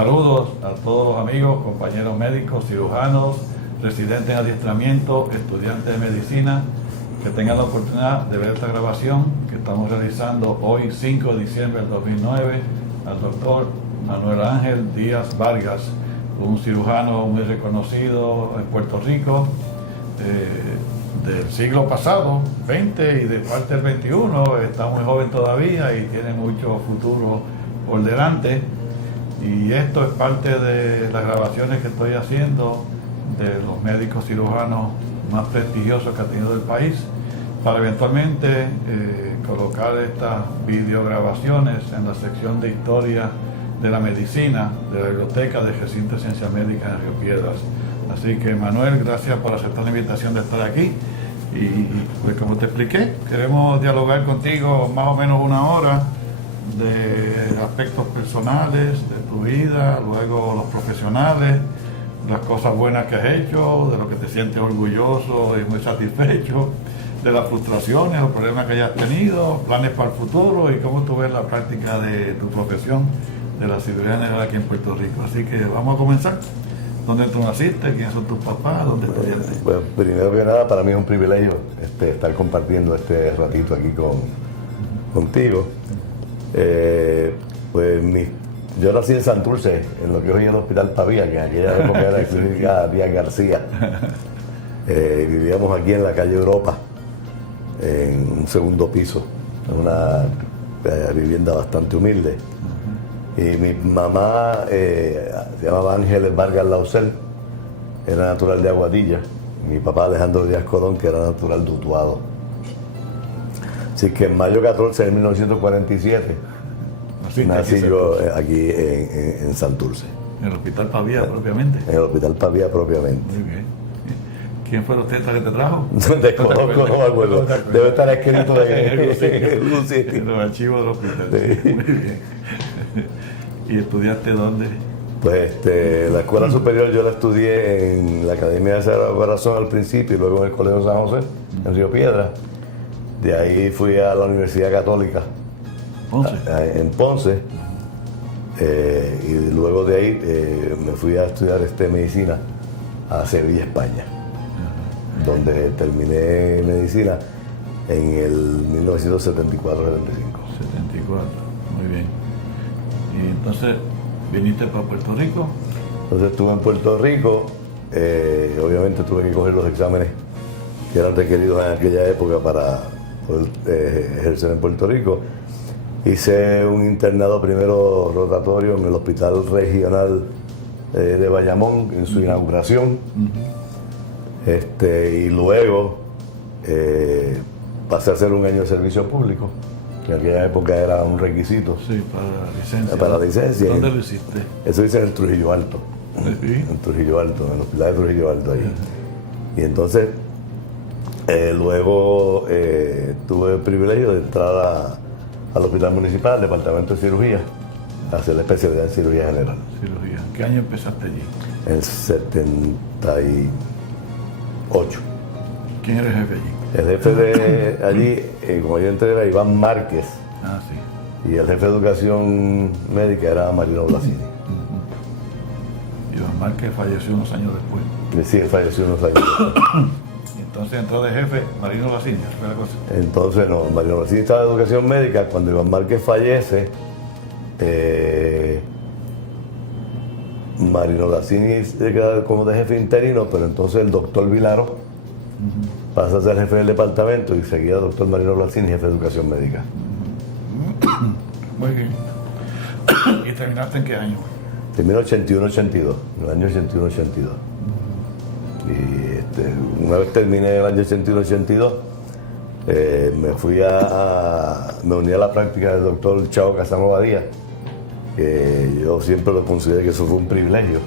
Saludos a todos los amigos, compañeros médicos, cirujanos, residentes en adiestramiento, estudiantes de medicina, que tengan la oportunidad de ver esta grabación que estamos realizando hoy, 5 de diciembre del 2009, al doctor Manuel Ángel Díaz Vargas, un cirujano muy reconocido en Puerto Rico, del siglo pasado, 20 y de parte del 21, está muy joven todavía y tiene mucho futuro por delante. Y esto es parte de las grabaciones que estoy haciendo de los médicos cirujanos más prestigiosos que ha tenido el país, para eventualmente colocar estas videograbaciones en la sección de historia de la medicina de la biblioteca de Recinto de Ciencias Médicas en Río Piedras. Así que, Manuel, gracias por aceptar la invitación de estar aquí. Y pues, como te expliqué, queremos dialogar contigo más o menos una hora de aspectos personales de tu vida, luego los profesionales, las cosas buenas que has hecho, de lo que te sientes orgulloso y muy satisfecho, de las frustraciones, los problemas que hayas tenido, planes para el futuro y cómo tú ves la práctica de tu profesión de la cirugía general aquí en Puerto Rico. Así que vamos a comenzar. ¿Dónde tú naciste? ¿Quiénes son tus papás? ¿Dónde estudiaste? Pues primero que nada, para mí es un privilegio estar compartiendo este ratito aquí contigo. Yo nací en Santurce, en lo que hoy es el Hospital Pavía, que en aquella época era la clínica Díaz García. Vivíamos aquí en la calle Europa, en un segundo piso, en una vivienda bastante humilde. Y mi mamá se llamaba Ángeles Vargas Lausel, era natural de Aguadilla. Mi papá Alejandro Díaz Colón, que era natural de Utuado. Así que en mayo 14 de 1947 nací yo aquí en Santurce. En el Hospital Pavía propiamente. En el Hospital Pavía propiamente. Muy bien. ¿Quién fue el obstetra que te trajo? Desconozco, no me acuerdo. Debe estar escrito en los archivos del hospital. Sí. Muy bien. ¿Y estudiaste dónde? Pues la escuela superior yo la estudié en la Academia de Sagrado Corazón al principio y luego en el Colegio San José, en Río Piedras. De ahí fui a la Universidad Católica, Ponce. En Ponce. Y luego de ahí me fui a estudiar medicina a Sevilla, España, donde terminé medicina en el 1974-75. 74, muy bien. Y entonces, ¿viniste para Puerto Rico? Entonces estuve en Puerto Rico, obviamente tuve que coger los exámenes que eran requeridos en aquella época para poder ejercer en Puerto Rico. Hice un internado primero rotatorio en el Hospital Regional de Bayamón en su inauguración. Y luego pasé a hacer un año de servicio público, que en aquella época era un requisito. Sí, para la licencia. Para la licencia. ¿Dónde lo hiciste? Eso hice en el Trujillo Alto. ¿Sí? En Trujillo Alto, en el Hospital de Trujillo Alto ahí. Y entonces, luego tuve el privilegio de entrar al Hospital Municipal, al Departamento de Cirugía, a hacer la especialidad en Cirugía General. Cirugía. ¿Qué año empezaste allí? En el 78. ¿Quién era el jefe allí? El jefe de allí, como yo entré, era Iván Márquez. Ah, sí. Y el jefe de educación médica era Marino Blasini. Iván Márquez falleció unos años después. Sí, él falleció unos años después. Entonces entró de jefe Marino Blasini, fue la cosa. Entonces, no, Marino Blasini estaba en educación médica. Cuando Iván Márquez fallece, Marino Blasini se queda como de jefe interino, pero entonces el doctor Vilaro pasa a ser jefe del departamento y seguía el doctor Marino Blasini, jefe de educación médica. Muy bien. ¿Y terminaste en qué año? Terminó 81-82, en el año 81-82. Y una vez terminé el año 81-82, me uní a la práctica del doctor Chao Casanova Díaz, que yo siempre lo consideré que eso fue un privilegio,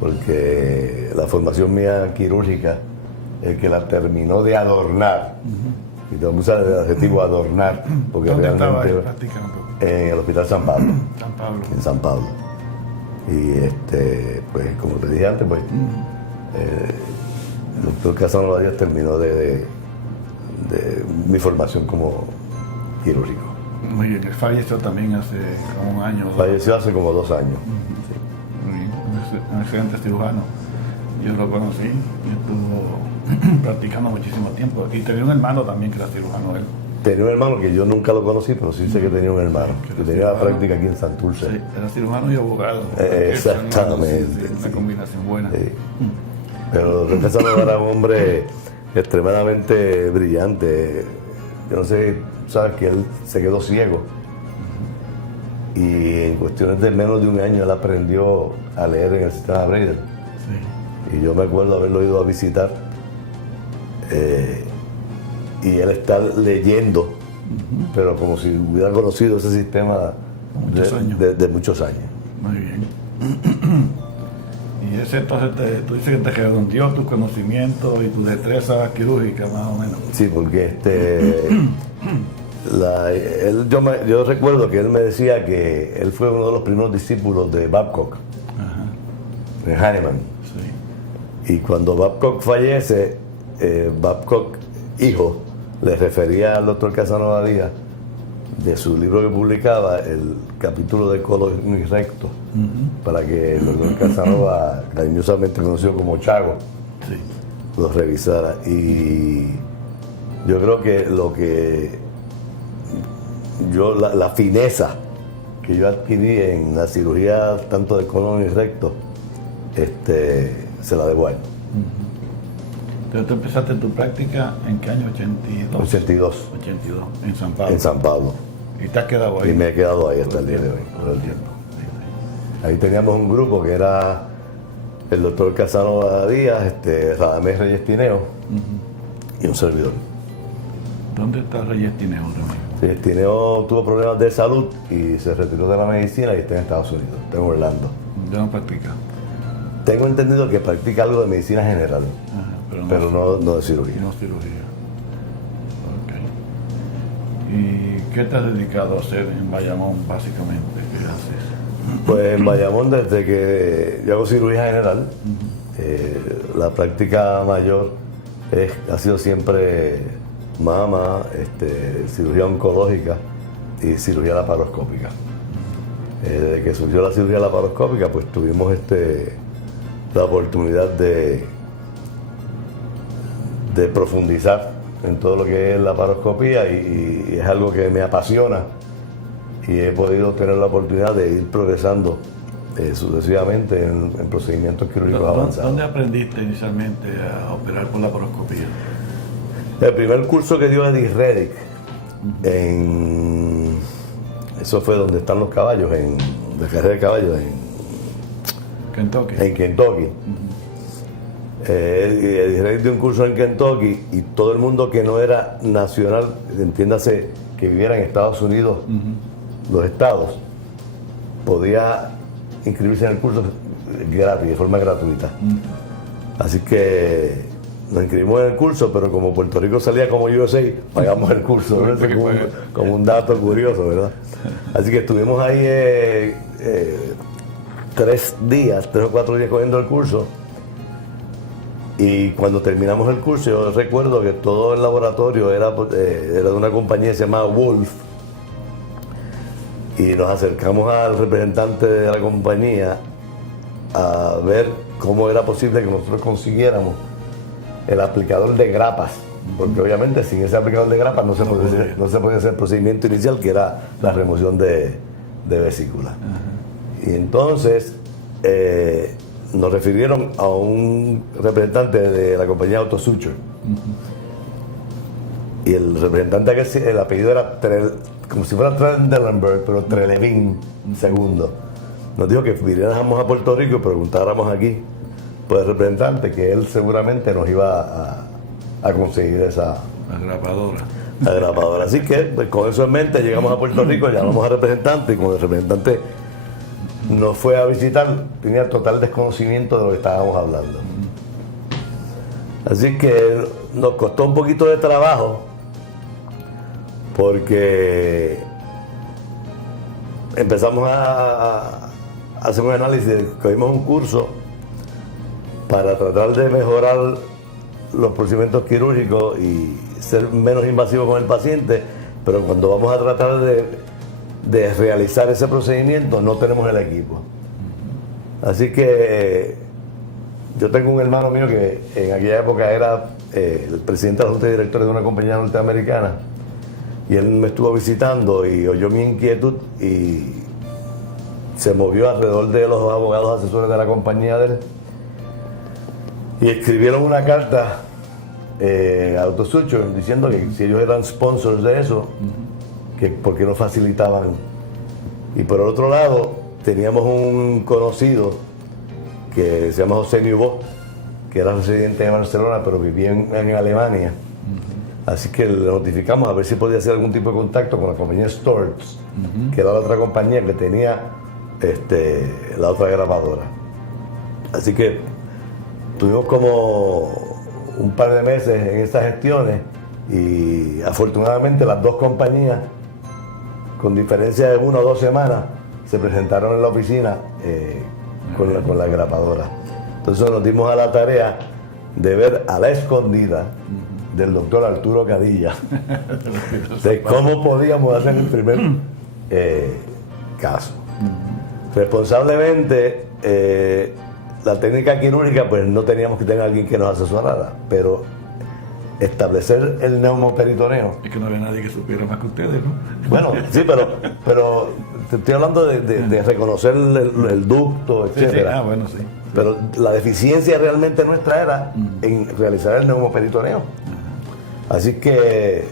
porque la formación mía quirúrgica, el que la terminó de adornar, y tengo que usar el adjetivo adornar, porque ¿Dónde realmente estaba practicando? en el Hospital San Pablo. San Pablo. En San Pablo. Y pues como te dije antes, pues el doctor Casanova Díaz terminó de mi formación como quirúrgico. Muy bien, él falleció también hace como un año. Falleció hace como 2 años. Muy bien, un excelente cirujano. Yo lo conocí y estuvo practicando muchísimo tiempo. Y tenía un hermano también que era cirujano él. Tenía un hermano que yo nunca lo conocí, pero sí sé que tenía un hermano, que tenía la práctica aquí en Santurce. Sí, era cirujano y abogado. Exactamente. Sí, una combinación buena. Sí. Pero Casanova era un hombre extremadamente brillante. Yo no sé, sabes que él se quedó ciego. Y en cuestiones de menos de un año él aprendió a leer en el sistema Braille. Sí. Y yo me acuerdo haberlo ido a visitar. Y él estar leyendo, pero como si hubiera conocido ese sistema de muchos años. Muy bien. Y ese entonces tú dices que te redondeó tus conocimientos y tu destreza quirúrgica más o menos. Sí, porque yo recuerdo que él me decía que él fue uno de los primeros discípulos de Babcock, de Hahnemann. Sí. Y cuando Babcock fallece, Babcock, hijo, le refería al doctor Casanova Díaz de su libro que publicaba, el capítulo de colon y recto, para que el doctor Casanova, cariñosamente conocido como Chago, Sí. lo revisara. Y yo creo que la fineza que yo adquirí en la cirugía tanto de colon y recto, se la debo a él. Entonces tú empezaste tu práctica en qué año, 82. 82. 82, en San Pablo. En San Pablo. Y te has quedado ahí. Y me he quedado ahí hasta el día de hoy, todo el tiempo. Ahí teníamos un grupo que era el doctor Casanova Díaz, Radamés Reyes Tineo y un servidor. ¿Dónde está Reyes Tineo también? Reyes Tineo tuvo problemas de salud y se retiró de la medicina y está en Estados Unidos, está en Orlando. Ya no practica. Tengo entendido que practica algo de medicina general, pero no de cirugía. No cirugía. Ok. ¿Y qué te has dedicado a hacer en Bayamón, básicamente? ¿Qué haces? Pues en Bayamón, desde que yo hago cirugía general, la práctica mayor ha sido siempre mama, cirugía oncológica y cirugía laparoscópica. Desde que surgió la cirugía laparoscópica, pues tuvimos la oportunidad de profundizar en todo lo que es la laparoscopía y es algo que me apasiona y he podido tener la oportunidad de ir progresando sucesivamente en procedimientos quirúrgicos avanzados. ¿Dónde aprendiste inicialmente a operar por laparoscopía? El primer curso que dio Eddie Reddick, eso fue donde están los caballos, de carrera de caballos, Kentucky. En Kentucky. Eddie Reddick dio un curso en Kentucky y todo el mundo que no era nacional, entiéndase que viviera en Estados Unidos, los estados, podía inscribirse en el curso gratis, de forma gratuita. Así que nos inscribimos en el curso, pero como Puerto Rico salía como USA, pagamos el curso, ¿no? como un dato curioso, ¿verdad? Así que estuvimos ahí 3 o 4 días cogiendo el curso. Y cuando terminamos el curso, yo recuerdo que todo el laboratorio era de una compañía que se llamaba Wolf. Y nos acercamos al representante de la compañía a ver cómo era posible que nosotros consiguiéramos el aplicador de grapas. Porque obviamente sin ese aplicador de grapas no se podía hacer el procedimiento inicial, que era la remoción de vesícula. Y entonces nos refirieron a un representante de la compañía Autosuture. Y el representante, el apellido era como si fuera Trendelenburg, pero Trelevin II. Nos dijo que viniéramos a Puerto Rico y preguntáramos aquí por el representante, que él seguramente nos iba a conseguir esa grapadora. Así que pues, con eso en mente llegamos a Puerto Rico, llamamos al representante y cuando el representante nos fue a visitar, tenía total desconocimiento de lo que estábamos hablando. Así que nos costó un poquito de trabajo porque empezamos a hacer un análisis, cogimos un curso para tratar de mejorar los procedimientos quirúrgicos y ser menos invasivos con el paciente pero cuando vamos a tratar de realizar ese procedimiento no tenemos el equipo. Así que yo tengo un hermano mío que en aquella época era el presidente de la junta de directores de una compañía norteamericana, y él me estuvo visitando y oyó mi inquietud y se movió alrededor de los abogados asesores de la compañía de él y escribieron una carta a AutoSuture diciendo que si ellos eran sponsors de eso, que por qué no facilitaban. Y por el otro lado teníamos un conocido que se llama José Nubó, que era residente de Barcelona pero vivía en Alemania. Así que le notificamos a ver si podía hacer algún tipo de contacto con la compañía Storz, que era la otra compañía que tenía la otra grabadora. Así que tuvimos como un par de meses en estas gestiones y afortunadamente las dos compañías, con diferencia de 1 o 2 semanas, se presentaron en la oficina con la grabadora. Entonces nos dimos a la tarea de ver a la escondida del doctor Arturo Cadilla de cómo podíamos hacer el primer caso. Responsablemente, la técnica quirúrgica, pues no teníamos que tener a alguien que nos asesorara, pero establecer el neumoperitoneo. Es que no había nadie que supiera más que ustedes, ¿no? Bueno, sí, pero te estoy hablando de reconocer el ducto, etcétera. Sí. Bueno, sí. Pero la deficiencia realmente nuestra era en realizar el neumoperitoneo. Así que,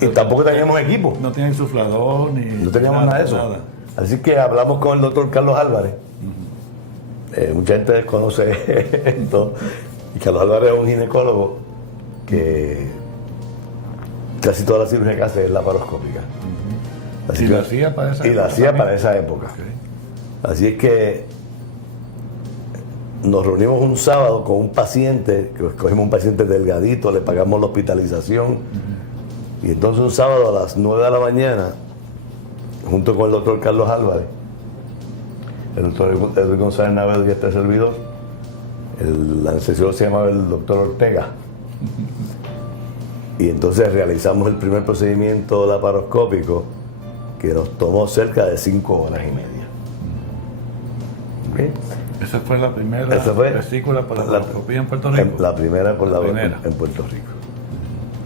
y tampoco teníamos equipo. No tenía insuflador ni... No teníamos nada de eso. Así que hablamos con el doctor Carlos Álvarez. Mucha gente desconoce esto. Y Carlos Álvarez es un ginecólogo que casi toda la cirugía que hace es laparoscópica. Así ¿Y la hacía para esa época? Y la hacía para esa época. Okay. Así es que nos reunimos un sábado con un paciente, que escogimos un paciente delgadito, le pagamos la hospitalización. Y entonces un sábado a las 9 de la mañana, junto con el doctor Carlos Álvarez, el doctor Edwin González Navedo y este servidor, el anestesiólogo se llamaba el doctor Ortega. Y entonces realizamos el primer procedimiento laparoscópico, que nos tomó cerca de 5 horas y media. ¿Okay? Esa fue la primera vesícula para la laparoscopía en Puerto Rico. La primera en Puerto Rico.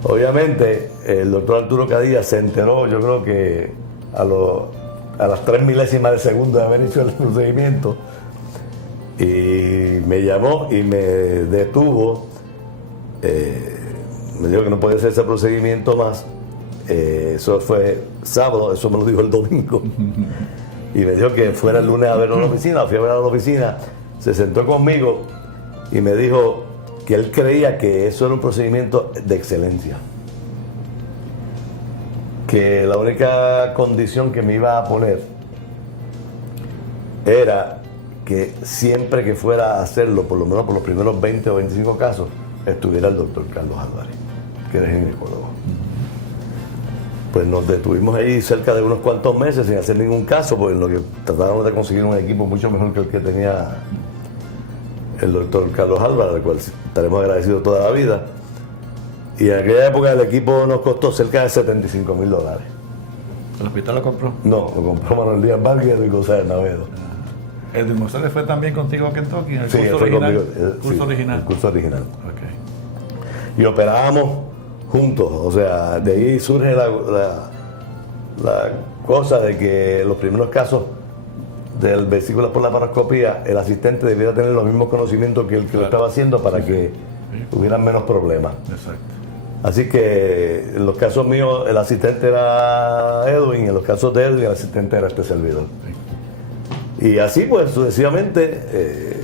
Obviamente, el doctor Arturo Cadilla se enteró, yo creo que a las 3 milésimas de segundo de haber hecho el procedimiento, y me llamó y me detuvo. Me dijo que no podía hacer ese procedimiento más. Eso fue sábado, eso me lo dijo el domingo. Y me dijo que fuera el lunes a verlo a la oficina. Fui a verlo a la oficina, se sentó conmigo y me dijo que él creía que eso era un procedimiento de excelencia, que la única condición que me iba a poner era que siempre que fuera a hacerlo, por lo menos por los primeros 20 o 25 casos, estuviera el doctor Carlos Álvarez, que es ginecólogo. Pues nos detuvimos ahí cerca de unos cuantos meses sin hacer ningún caso, porque en lo que tratábamos de conseguir un equipo mucho mejor que el que tenía el doctor Carlos Álvarez, al cual estaremos agradecidos toda la vida. Y en aquella época el equipo nos costó cerca de $75,000. ¿El hospital lo compró? No, lo compró Manuel Díaz Vargas y Edwin González Navedo. ¿Edwin González fue también contigo a Kentucky en el sí, curso original? El curso original. Okay. Y operábamos juntos, o sea, de ahí surge la cosa de que los primeros casos del vesícula por laparoscopía, el asistente debiera tener los mismos conocimientos que el que lo estaba haciendo para que hubieran menos problemas. Exacto. Así que en los casos míos el asistente era Edwin, en los casos de Edwin el asistente era este servidor. Y así pues sucesivamente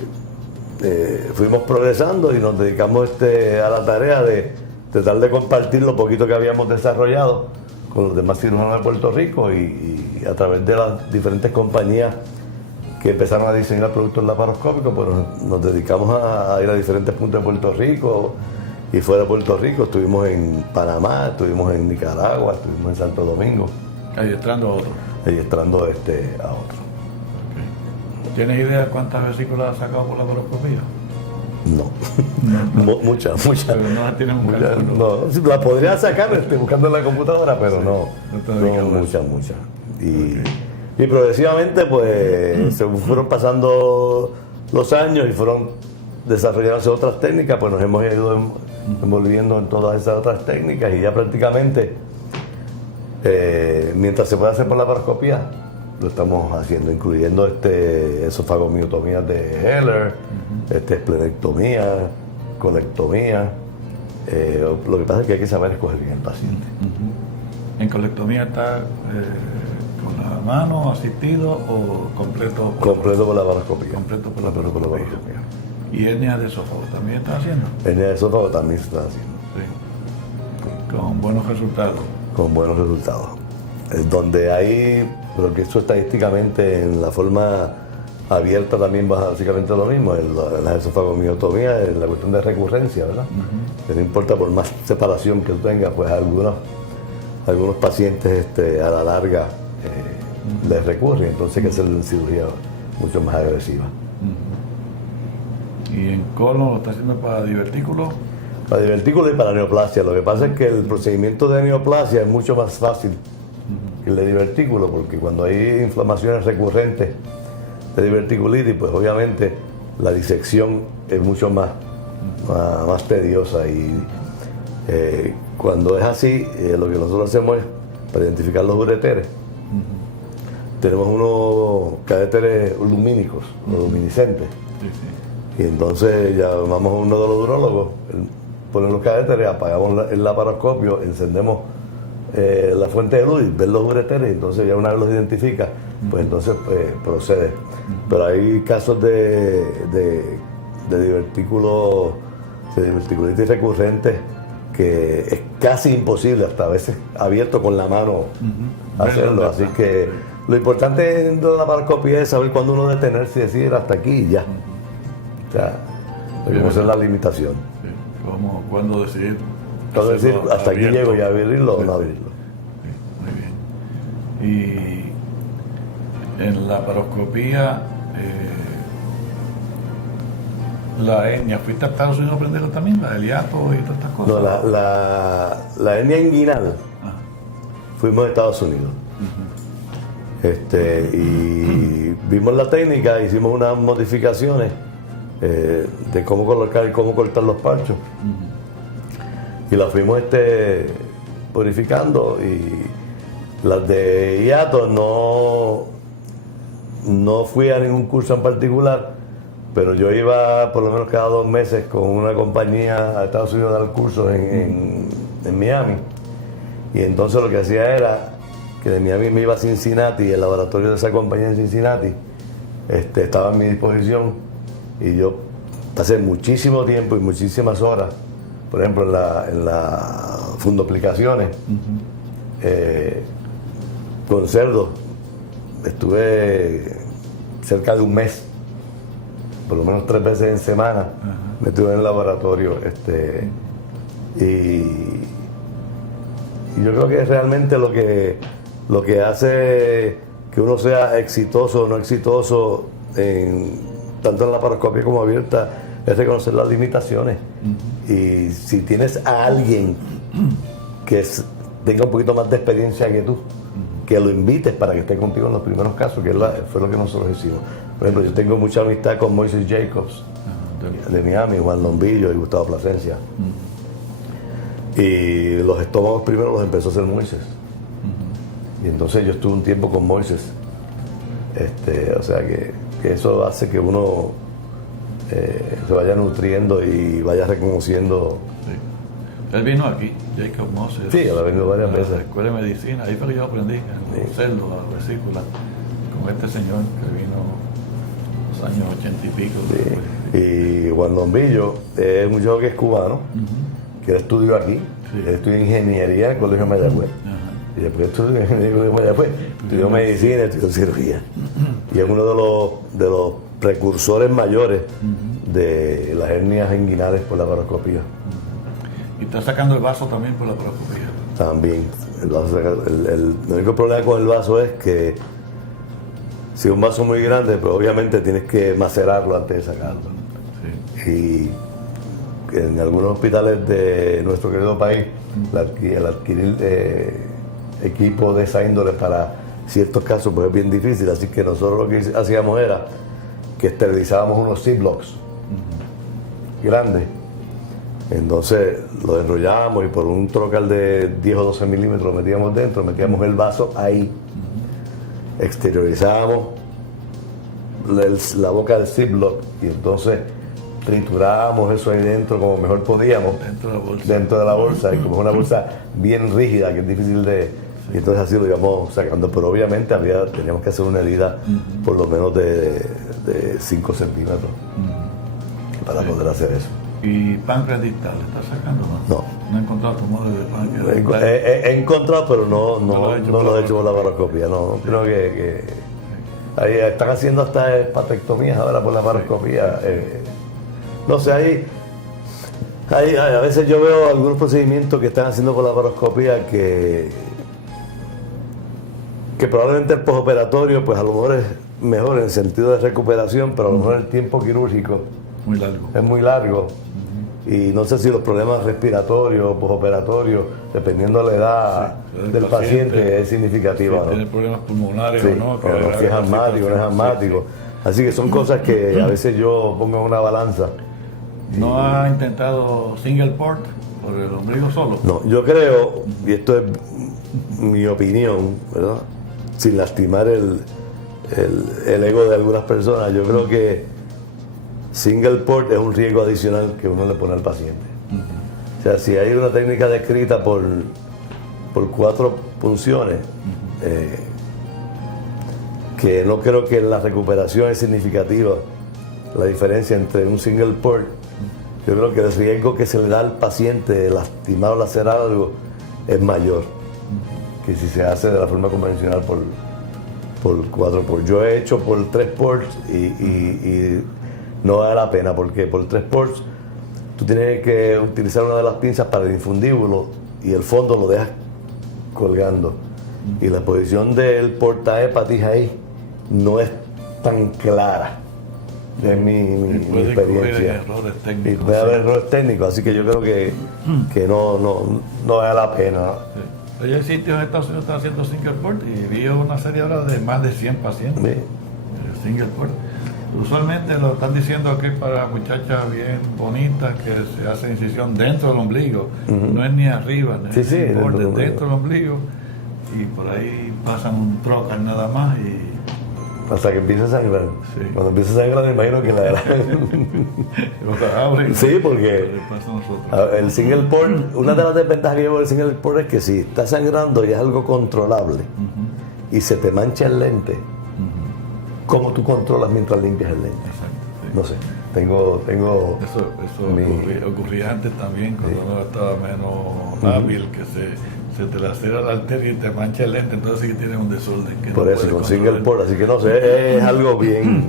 fuimos progresando y nos dedicamos a la tarea de tratar de compartir lo poquito que habíamos desarrollado con los demás cirujanos de Puerto Rico y a través de las diferentes compañías que empezaron a diseñar productos laparoscópicos, pues nos dedicamos a ir a diferentes puntos de Puerto Rico y fuera de Puerto Rico. Estuvimos en Panamá, estuvimos en Nicaragua, estuvimos en Santo Domingo. Adiestrando a otro. Adiestrando a otro. ¿Tienes idea de cuántas vesículas has sacado por laparoscopía? No. Muchas. Pero no la tienen un cálculo. No, sí, la podría sacar buscando en la computadora, pero Sí, no muchas. Y progresivamente, pues, se fueron pasando los años y fueron desarrollándose otras técnicas, pues nos hemos ido envolviendo en todas esas otras técnicas y ya prácticamente, mientras se puede hacer por la laparoscopía, lo estamos haciendo, incluyendo esofagomiotomías de Heller, esplenectomía, colectomía. Lo que pasa es que hay que saber escoger bien el paciente. ¿En colectomía está con la mano, asistido o completo? Completo por la laparoscopía. Completo por la laparoscopía. ¿Y hernia de esófago también está haciendo? Hernia de esófago también se está haciendo. Sí. Con buenos resultados. Con buenos resultados. Donde hay, pero que eso estadísticamente en la forma abierta también va básicamente lo mismo, en la esofagomiotomía, en la cuestión de recurrencia, ¿verdad? Que no importa por más separación que tenga, pues algunos pacientes a la larga les recurren, entonces hay que hacer una cirugía mucho más agresiva. ¿Y en colon lo está haciendo para divertículo? Para divertículo y para neoplasia. Lo que pasa es que el procedimiento de neoplasia es mucho más fácil que el de divertículo, porque cuando hay inflamaciones recurrentes de diverticulitis, pues obviamente la disección es mucho más tediosa y cuando es así, lo que nosotros hacemos es, para identificar los ureteres, tenemos unos catéteres lumínicos, luminiscentes. Y entonces llamamos a uno de los urólogos, ponemos los catéteres, apagamos el laparoscopio, encendemos la fuente de luz, ver los ureteres, y entonces ya una vez los identifica, pues entonces procede. Pero hay casos de diverticulitis recurrentes que es casi imposible, hasta a veces abierto con la mano, hacerlo. Así que lo importante en la laparoscopia es saber cuándo uno detenerse y decir hasta aquí y ya. O sea, conocer la limitación. Sí. ¿Cuándo decidir? Cuándo decir hasta aquí llego y abrirlo o no abrirlo. Sí, muy bien. Y en la laparoscopía, la hernia, ¿fuiste a Estados Unidos a aprenderlo también? ¿La del hiato y todas estas cosas? No, la hernia inguinal, fuimos a Estados Unidos. Y vimos la técnica, hicimos unas modificaciones de cómo colocar y cómo cortar los parchos. Y las fuimos purificando, y las de hiato no fui a ningún curso en particular, pero yo iba por lo menos cada 2 meses con una compañía a Estados Unidos a dar cursos en Miami. Y entonces lo que hacía era que de Miami me iba a Cincinnati, y el laboratorio de esa compañía en Cincinnati estaba a mi disposición, y yo pasé muchísimo tiempo y muchísimas horas, por ejemplo en la fundoplicaciones, con cerdos. Estuve cerca de un mes, por lo menos 3 veces en semana. Me estuve en el laboratorio, y yo creo que realmente lo que hace que uno sea exitoso o no exitoso, tanto en la laparoscopia como abierta, es reconocer las limitaciones. Y si tienes a alguien que tenga un poquito más de experiencia que tú, que lo invites para que esté contigo en los primeros casos, que fue lo que nosotros hicimos. Por ejemplo, yo tengo mucha amistad con Moises Jacobs, de Miami, Juan Lombillo y Gustavo Plasencia. Y los estómagos primero los empezó a hacer Moises. Y entonces yo estuve un tiempo con Moises. O sea que eso hace que uno se vaya nutriendo y vaya reconociendo. Sí. Él vino aquí, Jacob Moses. Sí, él ha venido varias veces. A la escuela de medicina, ahí fue que yo aprendí, en los celdos, a la vesícula, con este señor que vino en los años 80 y pico. Sí. Y Juan Lombillo es un muchacho que es cubano, que él estudió aquí, él estudió ingeniería en el Colegio Mayagüez. Y después estudió ingeniería en el Colegio Mayagüez, estudió medicina, estudió cirugía. Y es uno de los precursores mayores de las hernias inguinales por la laparoscopía. ¿Y está sacando el vaso también por la laparoscopía? También. El único problema con el vaso es que si es un vaso muy grande, pues obviamente tienes que macerarlo antes de sacarlo. Sí. y en algunos hospitales de nuestro querido país, el adquirir equipo de esa índole para ciertos casos pues es bien difícil, así que nosotros lo que hacíamos era que esterilizábamos unos Ziplocs grandes, entonces lo enrollábamos y por un trocal de 10 o 12 milímetros lo metíamos dentro, metíamos el vaso ahí, exteriorizábamos la boca del Ziploc y entonces triturábamos eso ahí dentro como mejor podíamos dentro de la bolsa, y como es una bolsa bien rígida que es difícil de, y entonces así lo íbamos sacando, pero obviamente teníamos que hacer una herida por lo menos de 5 centímetros para poder hacer eso. ¿Y páncreas distal estás sacando? No. ¿No he encontrado tumores de páncreas distal? He encontrado, pero no lo he hecho por laparoscopía. No, creo que ahí están haciendo hasta hepatectomías ahora por la laparoscopía. No sé, a veces yo veo algunos procedimientos que están haciendo por la laparoscopía que probablemente el postoperatorio pues a lo mejor es mejor en el sentido de recuperación, pero a lo mejor el tiempo quirúrgico es muy largo. Y no sé si los problemas respiratorios, postoperatorios, dependiendo de la edad del paciente, es significativa. Si tiene problemas pulmonares sí, o no. si es asmático, no es asmático. Así que son cosas que a veces yo pongo en una balanza. ¿No ha intentado single port por el ombligo solo? No, yo creo, y esto es mi opinión, ¿verdad? Sin lastimar el ego de algunas personas, yo creo que single port es un riesgo adicional que uno le pone al paciente. O sea, si hay una técnica descrita por 4 punciones, que no creo que la recuperación es significativa, la diferencia entre un single port, yo creo que el riesgo que se le da al paciente de lastimar o lacerar algo es mayor que si se hace de la forma convencional por 4 ports. Yo he hecho por 3 ports y no vale la pena, porque por 3 ports tú tienes que utilizar una de las pinzas para el infundíbulo y el fondo lo dejas colgando. Y la posición del portahépatis ahí no es tan clara. Es mi experiencia. Y puede haber errores técnicos, así que yo creo que no vale la pena. Sí. Yo en sitios en Estados Unidos estaba haciendo single port y vi una serie ahora de más de 100 pacientes. Sí. Single port. Usualmente lo están diciendo que es para muchachas bien bonitas que se hace incisión dentro del ombligo, no es ni arriba, ni dentro del ombligo, y por ahí pasan un trocar nada más y hasta que empieza a sangrar. Sí. Cuando empieza a sangrar me imagino que la abren. Sí, porque el single port, una de las desventajas que llevo del single port es que si está sangrando y es algo controlable y se te mancha el lente, ¿cómo tú controlas mientras limpias el lente? Exacto, sí. No sé, tengo eso ocurría antes también, cuando uno estaba menos hábil, que se te lacera la arteria y te mancha el lente, entonces sí que tienes un desorden. Que por no eso, con single port, así que no sé, es algo bien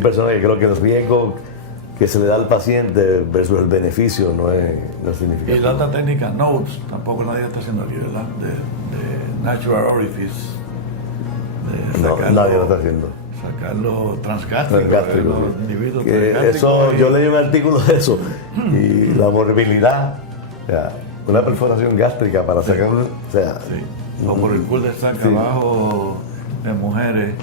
personal, que creo que el riesgo que se le da al paciente versus el beneficio no es significativo. Y la otra técnica, notes, tampoco nadie está haciendo aquí, ¿verdad? De natural orifice. No, nadie lo está haciendo. Sacarlo transgástrico. Eso, yo leí un artículo de eso y la morbilidad, o sea, una perforación gástrica para sacar o por el cul de saca abajo de mujeres.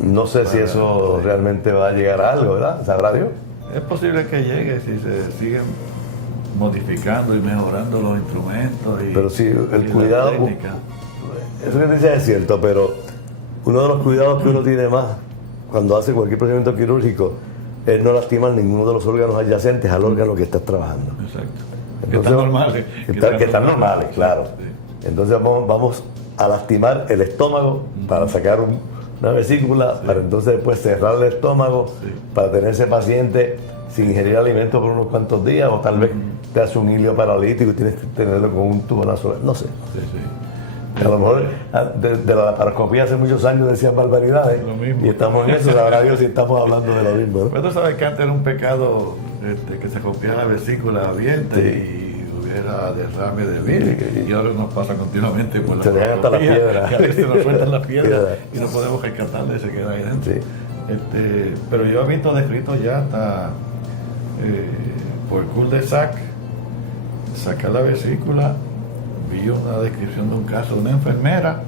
No sé si eso realmente va a llegar a algo, ¿verdad? ¿Sabrá Dios? Es posible que llegue si se siguen modificando y mejorando los instrumentos. Pero sí, el cuidado. Eso que dices es cierto, pero uno de los cuidados que uno tiene más cuando hace cualquier procedimiento quirúrgico es no lastimar ninguno de los órganos adyacentes al órgano que estás trabajando. Exacto. Entonces, que están normales. Que están normales, claro. Sí. Entonces vamos a lastimar el estómago para sacar una vesícula, para entonces después cerrar el estómago, para tener ese paciente sin ingerir alimentos por unos cuantos días, o tal vez te hace un hilio paralítico y tienes que tenerlo con un tubo nasal. No sé. A lo mejor de la laparoscopía hace muchos años decían barbaridades y estamos en eso, sabrá Dios si estamos hablando de lo mismo, ¿no? Pero tú sabes que antes era un pecado que se copiara la vesícula abierta y hubiera derrame de virus, y ahora nos pasa continuamente por la se dejan hasta la piedra, que a veces nos sueltan la piedra y no podemos rescatarla y se queda ahí dentro. Pero yo he visto descrito ya hasta por cul-de-sac, saqué la vesícula, vi una descripción de un caso de una enfermera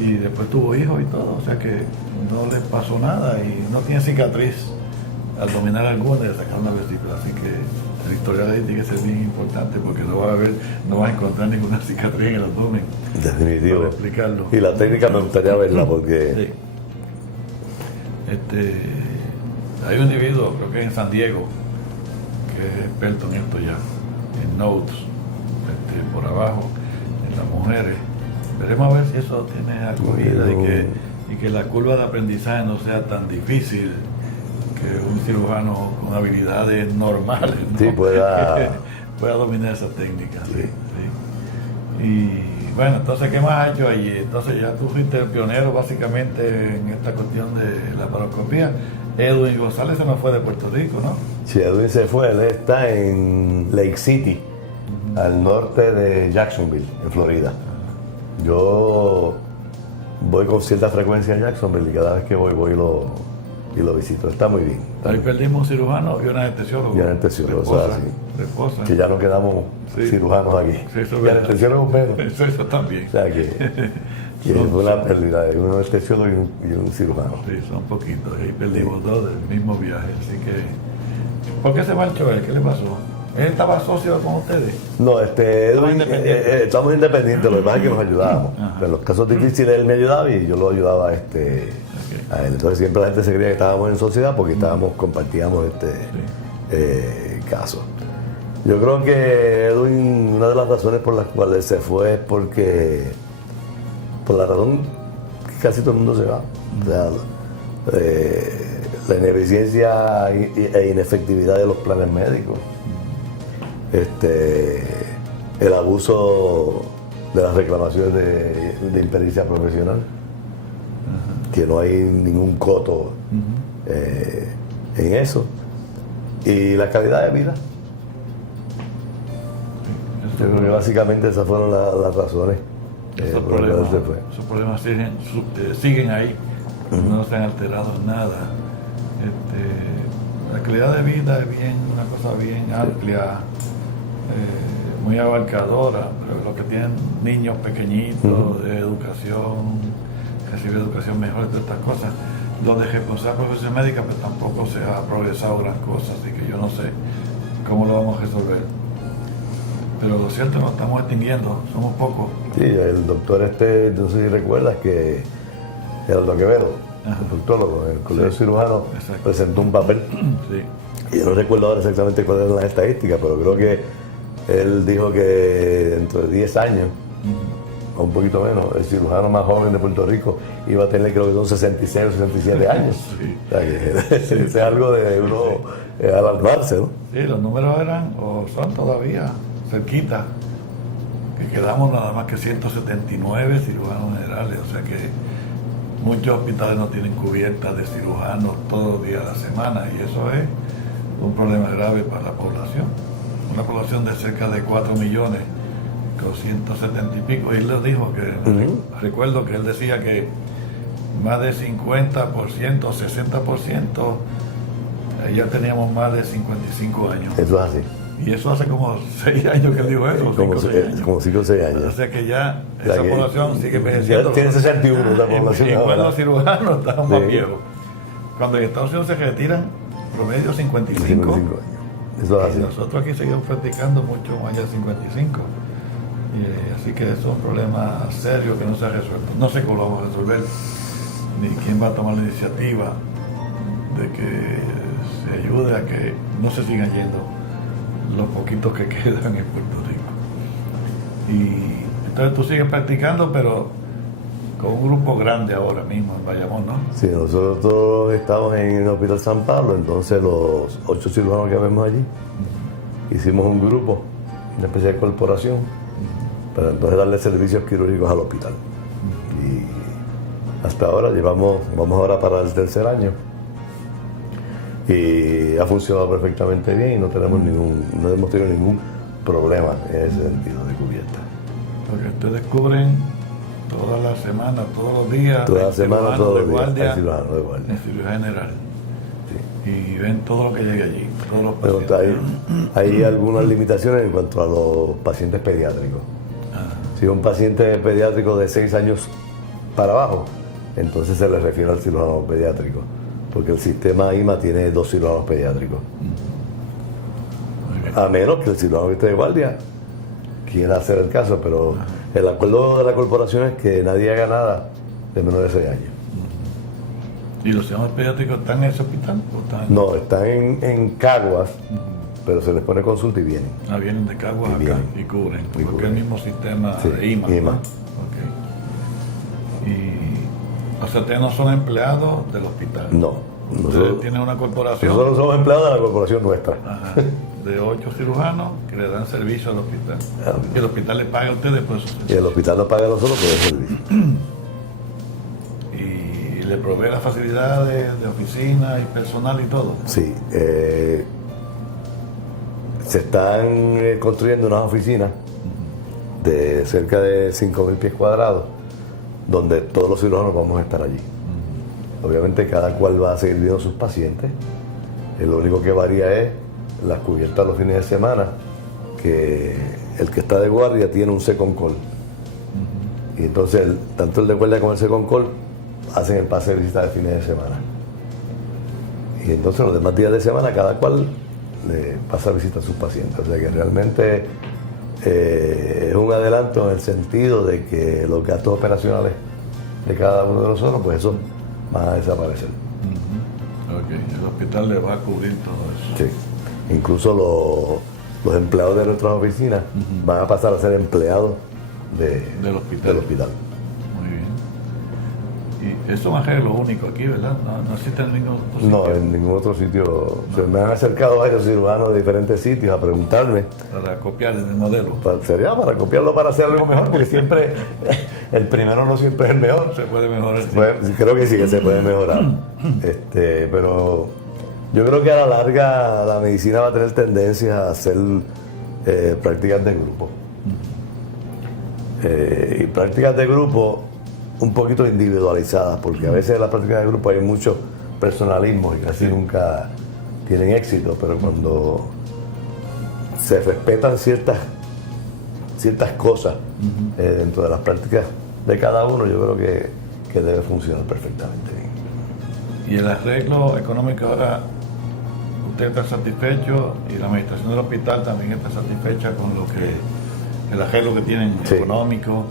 y después tuvo hijos y todo, o sea que no le pasó nada y no tiene cicatriz abdominal alguna de sacar una vesícula, así que el historial ahí tiene que ser bien importante porque no vas a encontrar ninguna cicatriz en el abdomen. Definitivo. Para explicarlo. Y la técnica me gustaría verla porque... Sí. Hay un individuo, creo que es en San Diego, que es experto en esto ya, en nodes, por abajo, en las mujeres. Veremos a ver si eso tiene acogida y que la curva de aprendizaje no sea tan difícil, que un cirujano con habilidades normales, ¿no? Sí, pueda dominar esa técnica. Sí. Sí. Y bueno, entonces, ¿qué más has hecho allí? Entonces ya tú fuiste el pionero básicamente en esta cuestión de la laparoscopía. Edwin González se nos fue de Puerto Rico, ¿no? Sí, Edwin se fue, él está en Lake City, al norte de Jacksonville, en Florida. Yo voy con cierta frecuencia a Jacksonville y cada vez que voy y lo visito. Está muy bien. Ahí perdimos un cirujano y un anestesiólogo. Y un anestesiólogo, de esposa. Que ya no quedamos cirujanos aquí. Sí, eso y anestesiólogos menos. Eso también. O sea que es una pérdida, un anestesiólogo y un cirujano. Sí, son poquitos. Ahí perdimos dos del mismo viaje. Así que, ¿por qué se marchó él? ¿Qué le pasó? ¿Él estaba socio con ustedes? No, Edwin, estamos independientes, lo que pasa es que nos ayudábamos. En los casos difíciles él me ayudaba y yo lo ayudaba a él. Entonces siempre la gente se creía que estábamos en sociedad porque compartíamos caso. Yo creo que Edwin, una de las razones por las cuales se fue es porque, por la razón que casi todo el mundo se va. O sea, la ineficiencia e inefectividad de los planes médicos. El abuso de las reclamaciones de impericia profesional, que no hay ningún coto en eso, y la calidad de vida. Yo creo que básicamente esas fueron las razones. Esos problemas siguen ahí, no se han alterado en nada. La calidad de vida es una cosa bien amplia, muy abarcadora, pero los que tienen niños pequeñitos, de educación, recibir educación mejor, de estas cosas, lo de responsable de profesión médica, pues tampoco se ha progresado gran cosa, así que yo no sé cómo lo vamos a resolver. Pero lo cierto, nos estamos extinguiendo, somos pocos. Sí, el doctor no sé si recuerdas que Gerardo Quevedo, el doctólogo, el colegio cirujano, presentó un papel. Sí. Y yo no recuerdo ahora exactamente cuáles eran las estadísticas, pero creo que él dijo que dentro de 10 años, o un poquito menos, el cirujano más joven de Puerto Rico iba a tener, creo que son 66 o 67 años. Sí. O sea que es algo de uno alarmarse, ¿no? Sí, los números eran, o son todavía cerquita, que quedamos nada más que 179 cirujanos generales, o sea que muchos hospitales no tienen cubierta de cirujanos todos los días de la semana, y eso es un problema grave para la población. Una población de cerca de 4 millones, con 170 y pico, y él les dijo que, recuerdo que él decía que más de 50%, 60%, ya teníamos más de 55 años. Eso es así. Y eso hace como 6 años que él dijo eso. Como 5 o 6 años. O sea que ya esa población sigue envejeciendo. Tiene 61 la población. Igual los cirujanos están más viejos. Cuando en Estados Unidos se retiran, promedio 55 años. Eso es así. Y nosotros aquí seguimos practicando mucho más allá de 55. Así que eso es un problema serio que no se ha resuelto. No sé cómo lo vamos a resolver, ni quién va a tomar la iniciativa de que se ayude a que no se sigan yendo los poquitos que quedan en Puerto Rico. Y entonces tú sigues practicando, pero con un grupo grande ahora mismo en Bayamón, ¿no? Sí, nosotros estamos en el Hospital San Pablo, entonces los 8 cirujanos que vemos allí, hicimos un grupo, una especie de corporación, para entonces darle servicios quirúrgicos al hospital. Y hasta ahora vamos ahora para el 3er año. Y ha funcionado perfectamente bien y no hemos tenido ningún problema en ese sentido de cubierta. Porque ustedes cubren todas las semanas, todos los días, toda la semana, todos los días, guardia, el cirujano de guardia. En cirugía general. y ven todo lo que llegue allí, todos los Pero pacientes. hay algunas limitaciones en cuanto a los pacientes pediátricos. Si un paciente pediátrico de 6 años para abajo, entonces se le refiere al cirujano pediátrico, porque el sistema IMA tiene 2 cirujanos pediátricos. A menos que el cirujano que esté de guardia quiera hacer el caso, pero el acuerdo de la corporación es que nadie haga nada de menos de 6 años. ¿Y los cirujanos pediátricos están en ese hospital? ¿O están? No, están en Caguas, pero se les pone consulta y vienen. Vienen de Caguas Y acá vienen. y cubren, Y porque cubren. es el mismo sistema Sí, de IMA. IMA. ¿no? Ok. O sea, ustedes no son empleados del hospital. No. Ustedes tienen una corporación. Nosotros somos empleados de la corporación nuestra. Ajá, de 8 cirujanos que le dan servicio al hospital. Ah. Y el hospital le paga a ustedes por esos Y servicios. el hospital nos paga a nosotros por el servicio. Y le provee las facilidades de oficina y personal y todo. Sí. Se están construyendo unas oficinas de cerca de 5.000 pies cuadrados, donde todos los cirujanos vamos a estar allí. Obviamente cada cual va a seguir viendo sus pacientes. Lo único que varía es las cubiertas los fines de semana, que el que está de guardia tiene un second call. Y entonces tanto el de guardia como el second call hacen el pase de visita de fines de semana. Y entonces los demás días de semana cada cual le pasa visita a sus pacientes. O sea que realmente es un adelanto en el sentido de que los gastos operacionales de cada uno de nosotros, pues eso van a desaparecer. Ok, el hospital le va a cubrir todo eso. Sí. Incluso los empleados de nuestras oficinas van a pasar a ser empleados Del hospital. del hospital. Muy bien. Y eso va a ser lo único aquí, ¿verdad? No existe en ningún otro sitio. No, en ningún otro sitio. Se me han acercado varios cirujanos de diferentes sitios a preguntarme. Para copiar el modelo. Sería para copiarlo para hacer algo mejor, porque siempre el primero no siempre es el mejor. Se puede mejorar. Creo que sí que se puede mejorar. Pero yo creo que a la larga la medicina va a tener tendencia a hacer prácticas de grupo. Y prácticas de grupo un poquito individualizadas, porque a veces en las prácticas de grupo hay mucho personalismo y casi nunca tienen éxito, pero cuando se respetan ciertas cosas dentro de las prácticas de cada uno, yo creo que debe funcionar perfectamente bien. Y el arreglo económico ahora, usted está satisfecho y la administración del hospital también está satisfecha con lo que el arreglo que tienen Sí. económico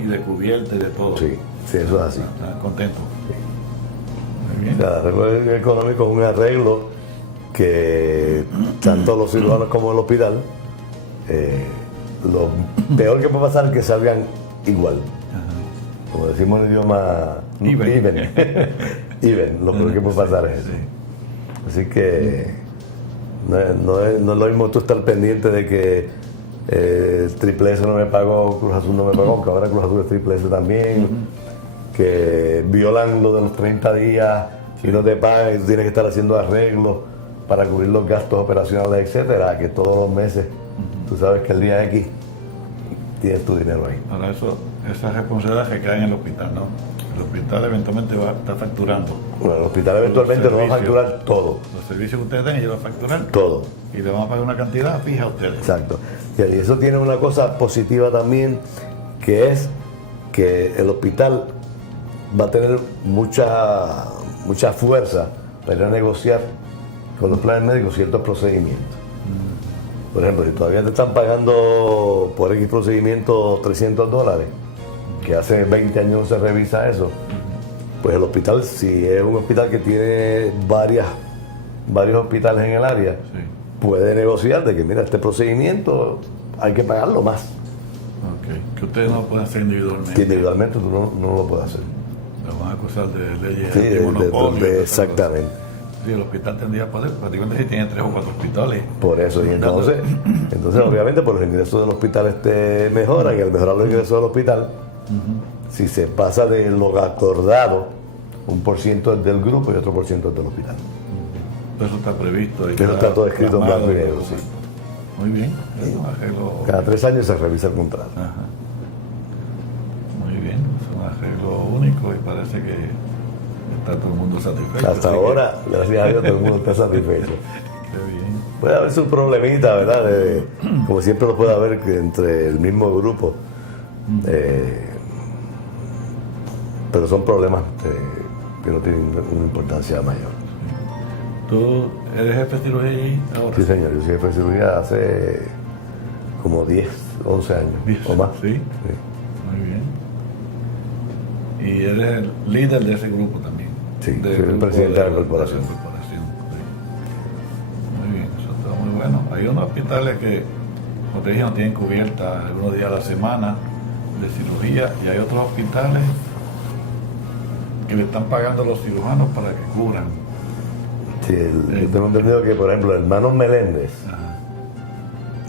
y de cubierta y de todo. Sí, sí, eso es así. ¿Están contentos? Muy O bien. sea, el arreglo económico es un arreglo que tanto los cirujanos como el hospital, lo peor que puede pasar es que salgan igual. Como decimos en el idioma Even. Even, lo peor que puede pasar es eso. Así que no es lo mismo tú estar pendiente de que el Triple S no me pagó, Cruz Azul no me pagó, aunque ahora Cruz Azul es Triple S también, que violan lo de los 30 días y no te pagan y tú tienes que estar haciendo arreglos para cubrir los gastos operacionales, etcétera, que todos los meses tú sabes que el día X tienes tu dinero ahí. Ahora esa responsabilidad recae en el hospital, ¿no? El hospital eventualmente va a estar facturando. Bueno, el hospital eventualmente nos va a facturar todo, Los servicios que ustedes den, ellos van a facturar. todo. Y le van a pagar una cantidad fija a ustedes. Exacto. Y eso tiene una cosa positiva también, que es que el hospital va a tener mucha fuerza para ir a negociar con los planes médicos ciertos procedimientos. Por ejemplo, si todavía te están pagando por X procedimiento $300, que hace 20 años no se revisa eso, pues el hospital, si es un hospital que tiene varios hospitales en el área, Sí. puede negociar de que, mira, este procedimiento hay que pagarlo más. Ok. Que ustedes no lo pueden hacer individualmente. Que individualmente tú no lo puedes hacer. Lo van a acusar de leyes Sí, antimonopolio. exactamente. Sí, el hospital tendría poder, prácticamente si tiene 3 o 4 hospitales. Por eso, y entonces obviamente por los ingresos del hospital mejoran, y al mejorar los ingresos del hospital, si se pasa de lo acordado, 1% es del grupo y otro % es del hospital. Eso está previsto. y Eso queda está todo escrito en plasmado blanco y negro, sí. Muy bien. Es un arreglo. Cada 3 años se revisa el contrato. Ajá. Muy bien. Es un arreglo único y parece que está todo el mundo satisfecho. Hasta ahora, gracias a Dios, todo el mundo está satisfecho. Qué bien. Puede haber su problemita, ¿verdad? Como siempre lo puede haber entre el mismo grupo. Pero son problemas que no tienen una importancia mayor. ¿Tú eres jefe de cirugía allí ahora? Sí, señor. Yo soy jefe de cirugía hace como 10, 11 años o más. Sí. Muy bien. Y eres el líder de ese grupo también. Sí, soy el presidente de la corporación. Sí. Muy bien, eso está muy bueno. Hay unos hospitales que, como te dije, no tienen cubierta algunos días a la semana de cirugía, y hay otros hospitales que le están pagando a los cirujanos para que cubran. Sí, yo tengo entendido que, por ejemplo, el hermano Meléndez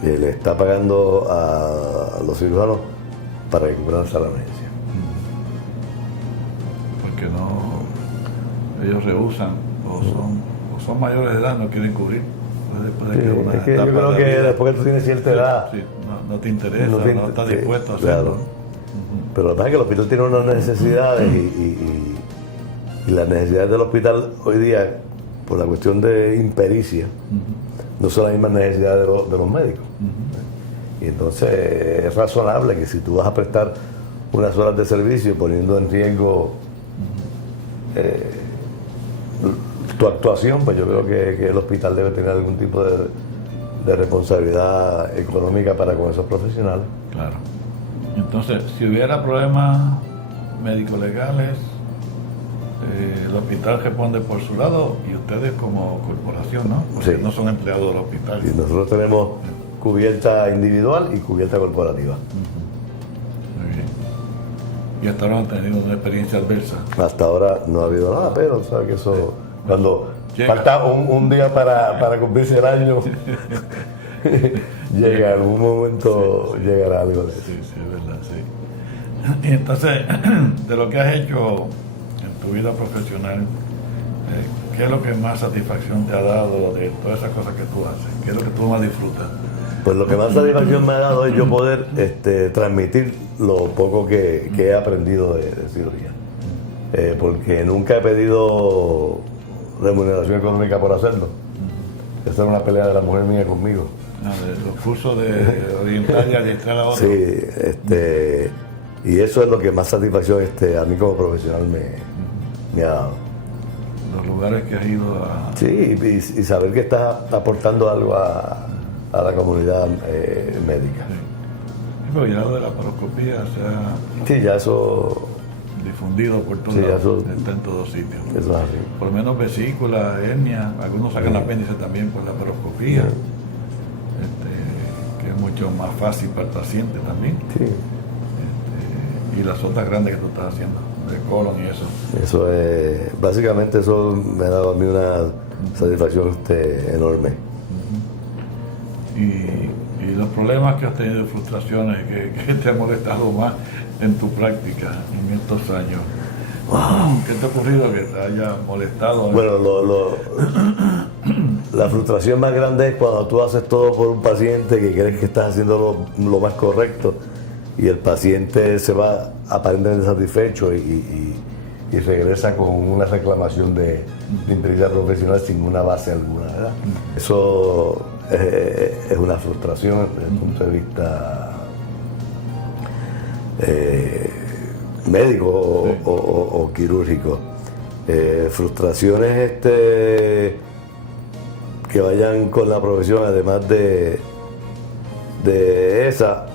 le está pagando a los cirujanos para que cubran la emergencia. Porque no, ellos rehusan o son mayores de edad, no quieren cubrir. Después de que Es que yo creo que después que tú tienes cierta edad, no te interesa, no estás dispuesto a hacerlo. Claro. Pero lo que pasa es que el hospital tiene unas necesidades y las necesidades del hospital hoy día, por la cuestión de impericia, no son las mismas necesidades de los médicos. Y entonces es razonable que si tú vas a prestar unas horas de servicio poniendo en riesgo tu actuación, pues yo creo que el hospital debe tener algún tipo de responsabilidad económica para con esos profesionales. Claro. Entonces, si hubiera problemas médico-legales, el hospital responde por su lado y ustedes como corporación, ¿no? Porque no son empleados del hospital. Y nosotros tenemos cubierta individual y cubierta corporativa. Muy bien. ¿Y hasta ahora han tenido una experiencia adversa? Hasta ahora no ha habido nada, pero sabes que eso, cuando llega. Falta un día para cumplirse el año, llega algún momento, llegará algo de eso. Sí, es verdad, sí. Y entonces, de lo que has hecho en tu vida profesional, ¿qué es lo que más satisfacción te ha dado de todas esas cosas que tú haces? ¿Qué es lo que tú más disfrutas? Pues lo que más satisfacción me ha dado es yo poder transmitir lo poco que he aprendido de cirugía. Porque nunca he pedido remuneración económica por hacerlo. Esa era una pelea de la mujer mía conmigo. De los cursos de orientar y adiestrar a otros. Sí, y eso es lo que más satisfacción a mí como profesional me ha dado. Los lugares que has ido a... Sí, y saber que estás aportando algo a la comunidad médica. Sí, pero ya lo de la paroscopía se ha Sí, ya eso... difundido por todos lados, está en todos sitios. Eso es así. Por lo menos vesícula, hernia, algunos sacan apéndice también por la paroscopía, que es mucho más fácil para el paciente también. Sí. Y las otras grandes que tú estás haciendo, de colon y eso. Eso es, básicamente eso me ha dado a mí una satisfacción enorme. Y los problemas que has tenido, frustraciones, que te ha molestado más en tu práctica en estos años. Wow. ¿Qué te ha ocurrido que te haya molestado? Bueno, la frustración más grande es cuando tú haces todo por un paciente que crees que estás haciendo lo más correcto y el paciente se va aparentemente satisfecho y regresa con una reclamación de impericia profesional sin una base alguna, ¿verdad? Eso es una frustración desde el punto de vista médico o quirúrgico. Frustraciones que vayan con la profesión, además de esa.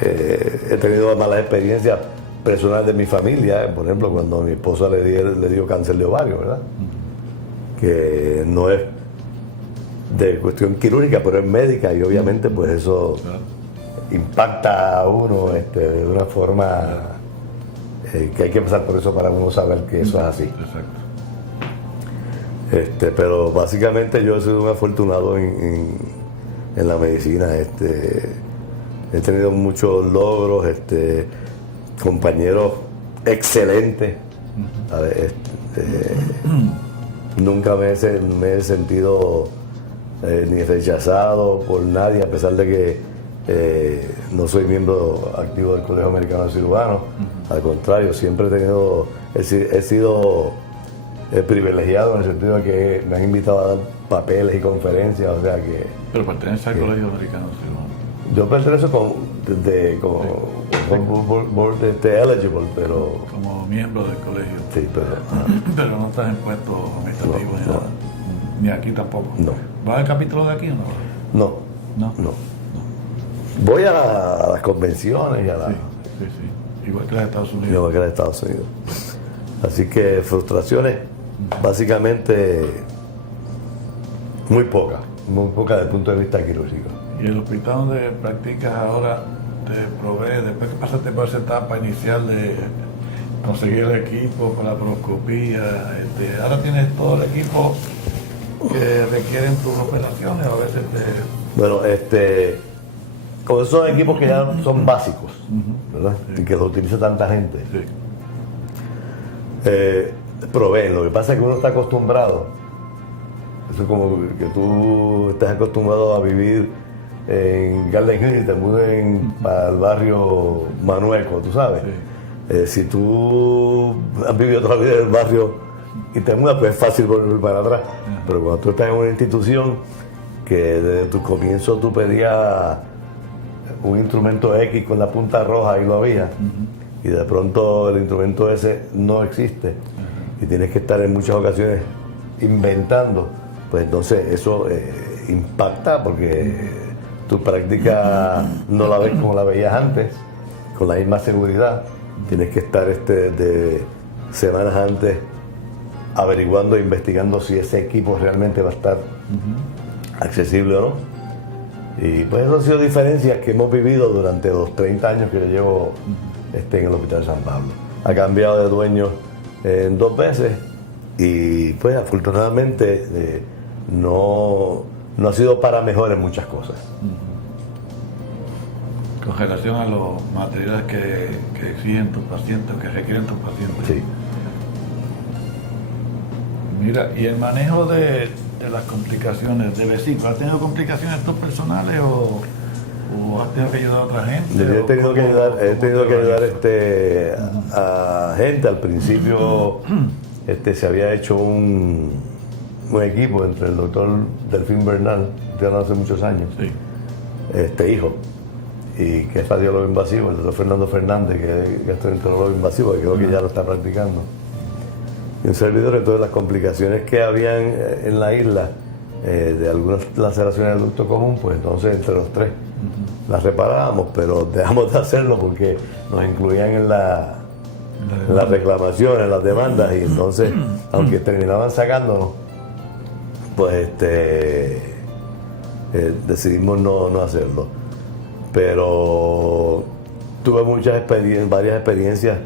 He tenido malas experiencias personales de mi familia, por ejemplo, cuando a mi esposa le dio cáncer de ovario, ¿verdad? Que no es de cuestión quirúrgica, pero es médica y obviamente pues eso impacta a uno de una forma que hay que pasar por eso para uno saber que eso es así. Exacto. Pero básicamente yo he sido un afortunado en la medicina. He tenido muchos logros, compañeros excelentes. Nunca me he sentido ni rechazado por nadie, a pesar de que no soy miembro activo del Colegio Americano de Cirujanos. Al contrario, siempre he tenido he sido privilegiado en el sentido de que me han invitado a dar papeles y conferencias, o sea que... Pero pertenece al Colegio Americano, ¿sí? Yo pertenezco board eligible, pero... Como miembro del colegio. Sí, pero... Pero no estás en puestos administrativos ni nada. Ni aquí tampoco. No. ¿Vas al capítulo de aquí o no? No. Voy a las convenciones y a la... Sí. Igual que las de Estados Unidos. Igual que las de Estados Unidos. Así que frustraciones, básicamente, muy pocas desde el punto de vista quirúrgico. ¿Y el hospital donde practicas ahora te provee, después que pasaste por esa etapa inicial de conseguir el equipo para la laparoscopía, ahora tienes todo el equipo que requieren tus operaciones o a veces te... Bueno, como esos son equipos que ya son básicos, ¿verdad? Sí. Y que los utiliza tanta gente. Sí. Proveen. Lo que pasa es que uno está acostumbrado, eso es como que tú estás acostumbrado a vivir en Garden Hill y te muden al barrio Manueco, tú sabes. Sí. Si tú has vivido toda la vida en el barrio y te mudas, pues es fácil volver para atrás. Pero cuando tú estás en una institución que desde tu comienzo tú pedías un instrumento X con la punta roja y lo había, y de pronto el instrumento ese no existe, y tienes que estar en muchas ocasiones inventando, pues entonces eso impacta porque tu práctica no la ves como la veías antes, con la misma seguridad. Tienes que estar de semanas antes averiguando e investigando si ese equipo realmente va a estar accesible o no. Y pues eso han sido diferencias que hemos vivido durante los 30 años que yo llevo en el Hospital San Pablo. Ha cambiado de dueño 2 veces y pues afortunadamente no ha sido para mejor en muchas cosas. Con relación a los materiales que exigen tus pacientes, que requieren tus pacientes. Sí. Mira, y el manejo de las complicaciones de vesícula, ¿has tenido complicaciones tú personales o has tenido que ayudar a otra gente? Yo he tenido que ayudar, a gente. Al principio se había hecho un equipo entre el doctor Delfín Bernal, que no hace muchos años, hijo, y que es radiólogo invasivo, el doctor Fernando Fernández, que es gastroenterólogo invasivo, que creo que ya lo está practicando. Y un servidor de todas las complicaciones que habían en la isla, de algunas laceraciones del ducto común, pues entonces entre los 3 las reparábamos, pero dejamos de hacerlo porque nos incluían en las reclamaciones, en las demandas, y entonces, aunque terminaban sacándonos, pues decidimos no hacerlo. Pero tuve varias experiencias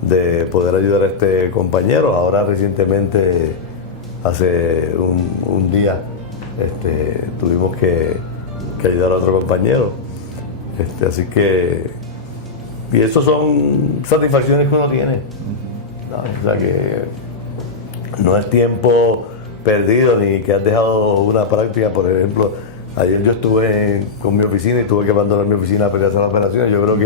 de poder ayudar a este compañero. Ahora recientemente, hace un día, tuvimos que ayudar a otro compañero. Así que, y eso son satisfacciones que uno tiene. ¿No? O sea que no es tiempo perdido ni que has dejado una práctica. Por ejemplo, ayer yo estuve con mi oficina y tuve que abandonar mi oficina para ir a hacer las operaciones. Yo creo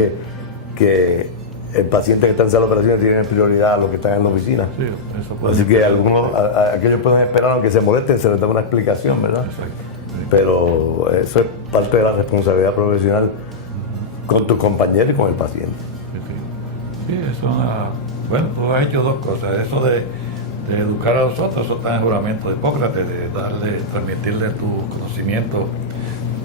que el paciente que está en sala de operaciones tiene prioridad a los que están en la oficina. Sí, eso puede Así que aquellos pueden esperar, aunque se molesten, se les da una explicación, ¿verdad? Exacto. Sí. Pero eso es parte de la responsabilidad profesional con tu compañero y con el paciente. Sí, eso bueno, tú has hecho 2 cosas. Eso de educar a los otros, eso está en el juramento de Hipócrates, de transmitirle tu conocimiento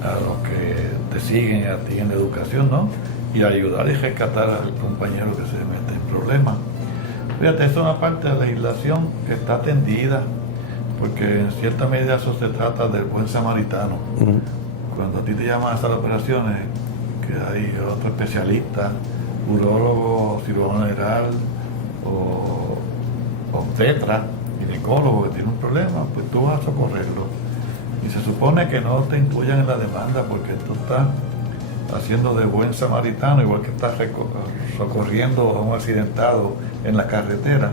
a los que te siguen a ti en la educación, ¿no? Y ayudar y rescatar al compañero que se mete en problemas. Fíjate, es una parte de la legislación que está atendida, porque en cierta medida eso se trata del buen samaritano. Cuando a ti te llaman a hacer operaciones, que hay otro especialista, urólogo, cirujano general o obstetra, ginecólogo que tiene un problema, pues tú vas a socorrerlo. Y se supone que no te incluyan en la demanda porque tú estás haciendo de buen samaritano, igual que estás socorriendo a un accidentado en la carretera,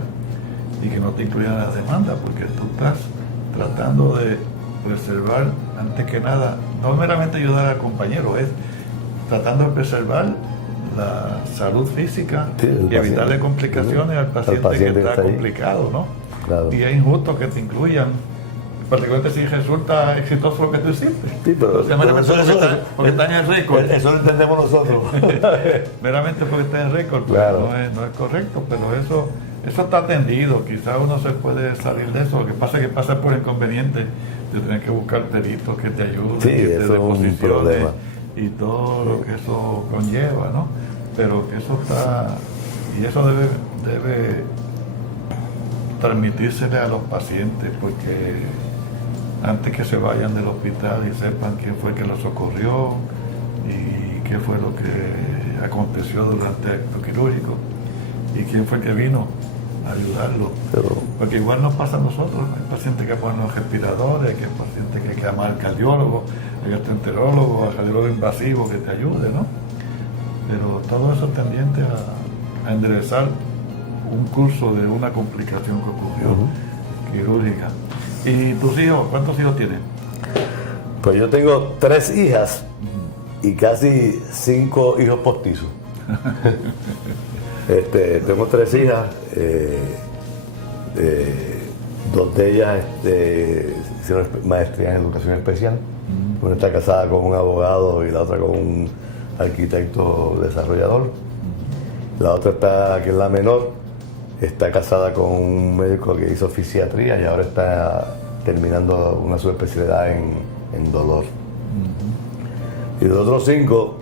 y que no te incluyan en la demanda porque tú estás tratando de preservar, antes que nada, no meramente ayudar al compañero, es tratando de preservar la salud física sí, y evitarle complicaciones al paciente que está complicado, ¿no? Claro. Y es injusto que te incluyan, particularmente si resulta exitoso lo que tú hiciste. Sí, pero porque está en el récord. Eso lo entendemos nosotros. Meramente porque está en el récord, pues claro. no es correcto, pero eso está atendido. Quizás uno se puede salir de eso. Lo que pasa es que pasa por el inconveniente de tener que buscar peritos que te ayuden, sí, que te eso es un problema. Y todo lo que eso conlleva, ¿no? Pero que eso está, y eso debe transmitírsele a los pacientes, porque antes que se vayan del hospital y sepan quién fue que los socorrió y qué fue lo que aconteció durante el acto quirúrgico y quién fue que vino a ayudarlo. Porque igual nos pasa a nosotros, hay pacientes que ponen los respiradores, hay pacientes que hay que llamar al cardiólogo, al gastroenterólogo, al radiólogo invasivo que te ayude, ¿no? Pero todo eso es tendiente a enderezar un curso de una complicación que ocurrió quirúrgica. ¿Y tus hijos? ¿Cuántos hijos tienes? Pues yo tengo 3 hijas y casi 5 hijos postizos. Tengo 3 hijas, 2 de ellas hicieron maestría en educación especial. Una está casada con un abogado y la otra con un arquitecto desarrollador. La otra está, que es la menor, está casada con un médico que hizo fisiatría y ahora está terminando una subespecialidad en dolor. Y los otros 5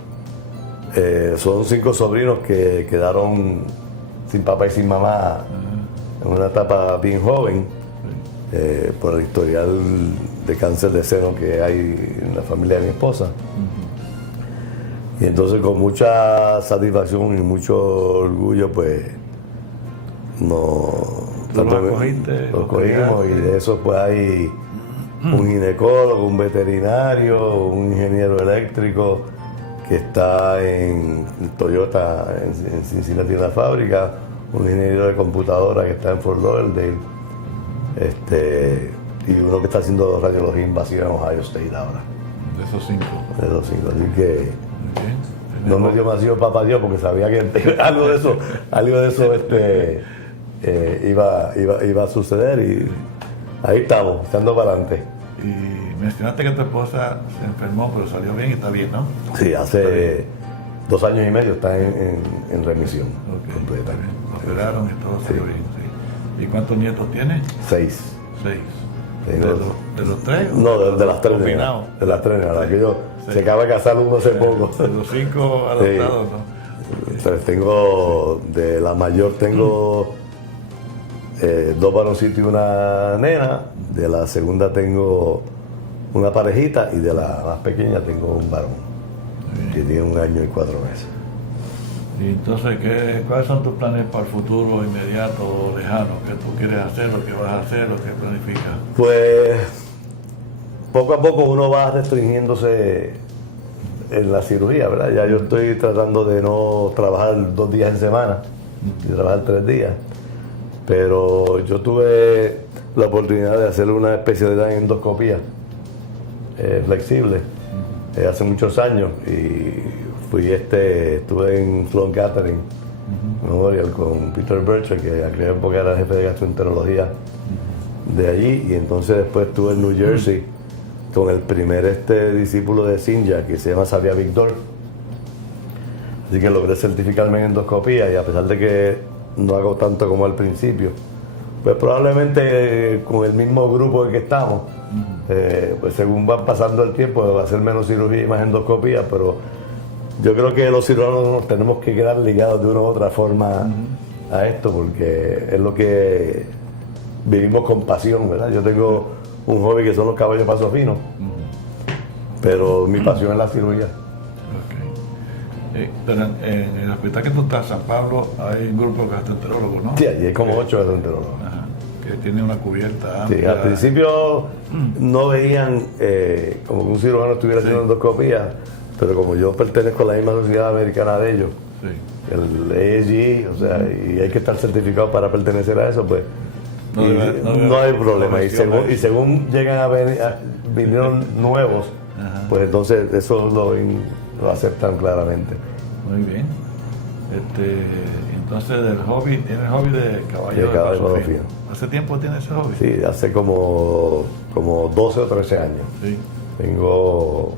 son 5 sobrinos que quedaron sin papá y sin mamá en una etapa bien joven por el historial de cáncer de seno que hay en la familia de mi esposa. Y entonces con mucha satisfacción y mucho orgullo pues los cogimos, y de eso pues hay un ginecólogo, un veterinario, un ingeniero eléctrico que está en Toyota, en Cincinnati, en la fábrica, un ingeniero de computadora que está en Fort Lauderdale, y uno que está haciendo radiología invasiva en Ohio State ahora. De esos 5. Así que no me dio demasiado papá Dios porque sabía que algo de eso iba a suceder, y ahí estamos, echando para adelante. Y mencionaste que tu esposa se enfermó, pero salió bien y está bien, ¿no? Sí, hace 2 años y medio está en remisión completa. Lo operaron y todo salió bien, sí. ¿Y cuántos nietos tienes? 6. 6. Sí, ¿De los 3? No, de las 3. De las 3, la que yo se acaba de casar uno hace poco. De los 5 adoptados, ¿no? Entonces tengo, de la mayor tengo 2 varoncitos y una nena, de la segunda tengo una parejita y de la más pequeña tengo un varón que tiene 1 año y 4 meses. Y entonces, ¿cuáles son tus planes para el futuro inmediato o lejano? ¿Qué tú quieres hacer, lo que vas a hacer, lo que planificas? Pues poco a poco uno va restringiéndose en la cirugía, ¿verdad? Ya yo estoy tratando de no trabajar 2 días en semana, y trabajar 3 días. Pero yo tuve la oportunidad de hacer una especialidad en endoscopía flexible hace muchos años, y estuve en Sloan Kettering Memorial con Peter Bircher, que en aquella época era jefe de gastroenterología de allí, y entonces después estuve en New Jersey con el primer discípulo de Sinja, que se llama Xavier Victor. Así que logré certificarme en endoscopía, y a pesar de que no hago tanto como al principio, pues probablemente con el mismo grupo en que estamos, pues según va pasando el tiempo va a ser menos cirugía y más endoscopía, pero yo creo que los cirujanos nos tenemos que quedar ligados de una u otra forma a esto, porque es lo que vivimos con pasión, ¿verdad? Yo tengo un hobby que son los caballos de paso fino, pero mi pasión es la cirugía. Pero en el hospital que tú estás, San Pablo, hay un grupo de gastroenterólogos, ¿no? Sí, allí hay como 8 gastroenterólogos. Que tiene una cubierta amplia. Sí, al principio no veían como que un cirujano estuviera haciendo endoscopía, pero como yo pertenezco a la misma sociedad americana de ellos, el ASG, o sea, y hay que estar certificado para pertenecer a eso, pues no hay problema. Y según llegan a venir, vinieron nuevos, pues entonces eso lo lo aceptan claramente. Muy bien. Entonces, del hobby, ¿tienes hobby de caballo De caballo paso fino. fino? ¿Hace tiempo tienes ese hobby? Sí, hace como 12 o 13 años. Sí. Tengo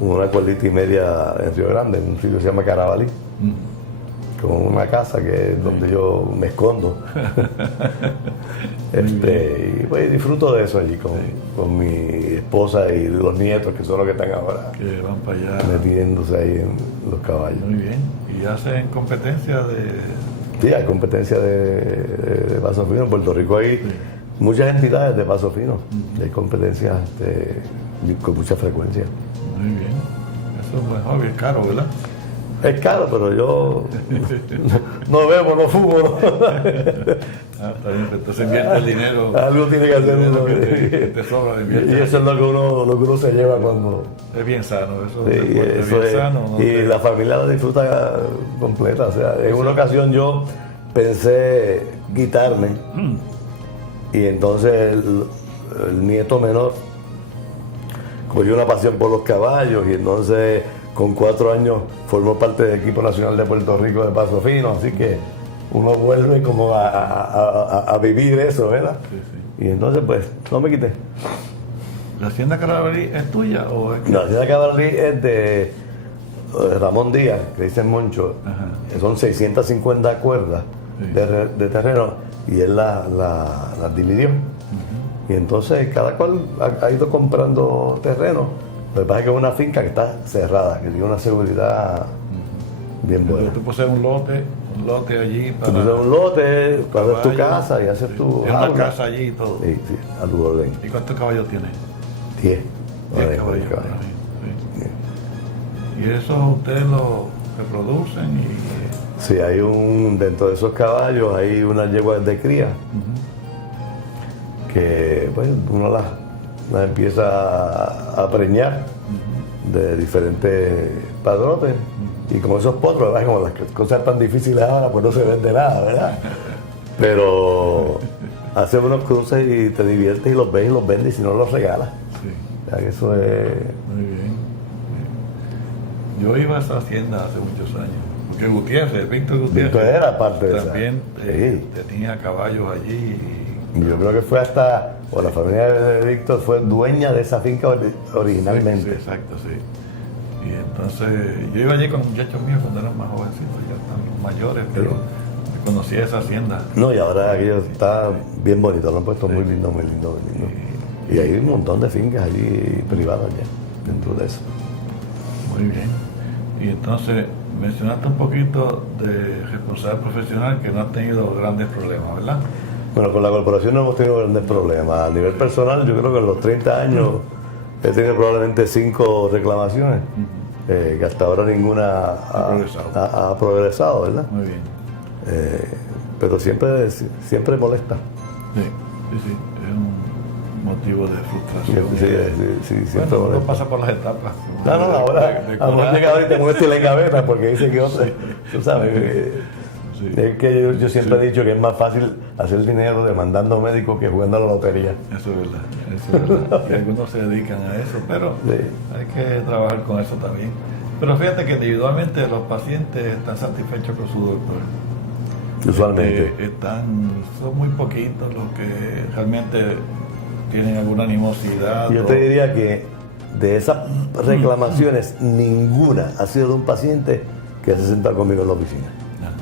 una cuerdita y media en Río Grande, en un sitio que se llama Carabalí, con una casa que es donde yo me escondo. Y pues disfruto de eso allí con mi esposa y los nietos, que son los que están ahora Que van para allá. metiéndose ahí en los caballos. Muy bien. ¿Y hacen competencia de...? Sí, hay competencia de paso fino. En Puerto Rico hay muchas entidades de paso fino. Hay competencias con mucha frecuencia. Muy bien. Eso es un buen hobby, es caro, ¿verdad? Es caro, pero yo no bebo, no fumo. Está bien, entonces invierte el dinero. Algo tiene que hacer uno. Que te sobra, invierte. Y eso es lo que uno se lleva cuando... Es bien sano, eso, Sí, es eso bien es, sano. ¿No? y la familia la disfruta completa. O sea, en una ocasión yo pensé quitarme y entonces el nieto menor cogió una pasión por los caballos y entonces con 4 años formó parte del equipo nacional de Puerto Rico de paso fino, así que uno vuelve como a vivir eso, ¿verdad? Sí, sí. Y entonces pues no me quité. ¿La hacienda Carabalí es tuya o es que...? La hacienda Carabalí es de Ramón Díaz, que dicen Moncho. Ajá. Son 650 cuerdas Sí. de terreno y él las dividió. Y entonces cada cual ha ido comprando terreno. Lo que pasa es que es una finca que está cerrada, que tiene una seguridad bien buena. Tú posees un lote allí Tú para... pones un lote, tú haces tu caballos. casa y haces tu Tienes una jaula. casa allí y todo. Sí, sí, a tu orden. ¿Y cuántos caballos tienes? 10. 10 caballos. Sí. Y eso ustedes lo reproducen y... Sí, dentro de esos caballos hay unas yeguas de cría que pues, uno las empieza a preñar de diferentes padrotes y con esos potros, ¿verdad? Como las cosas tan difíciles ahora, pues no se vende nada, ¿verdad? Pero haces unos cruces y te diviertes y los ves y los vendes y si no los regalas. Sí. O sea, que eso es... Muy bien. Yo iba a esa hacienda hace muchos años. Porque Gutiérrez, Víctor Gutiérrez, Víctor era parte de esa. también Sí. tenía caballos allí. Yo creo que fue hasta, o la familia de Víctor fue dueña de esa finca originalmente. Sí, exacto, sí. Y entonces yo iba allí con muchachos míos cuando eran más jovencitos, ya están mayores, pero conocí esa hacienda. No, y ahora aquello está bien bonito, lo han puesto muy lindo, muy lindo, muy lindo. Y hay un montón de fincas allí privadas ya, dentro de eso. Muy bien. Y entonces mencionaste un poquito de responsable profesional que no ha tenido grandes problemas, ¿verdad? Bueno, con la corporación no hemos tenido grandes problemas. A nivel personal, yo creo que en los 30 años he tenido probablemente 5 reclamaciones, que hasta ahora ninguna ha progresado, ¿verdad? Muy bien. Pero siempre molesta. Sí, sí, sí. Es un motivo de frustración. Sí, siempre Bueno, uno molesta. pasa por las etapas. No, ahora a lo mejor llega ahorita y te muestra la gaveta porque dice que otro, tú sabes, Sí. es que yo siempre he dicho que es más fácil hacer dinero demandando médicos que jugando a la lotería. Eso es verdad. Y algunos se dedican a eso, pero Sí. hay que trabajar con eso también. Pero fíjate que individualmente los pacientes están satisfechos con su doctor. Usualmente. Son muy poquitos los que realmente tienen alguna animosidad. Yo te diría que de esas reclamaciones, ninguna ha sido de un paciente que se sienta conmigo en la oficina. Ajá.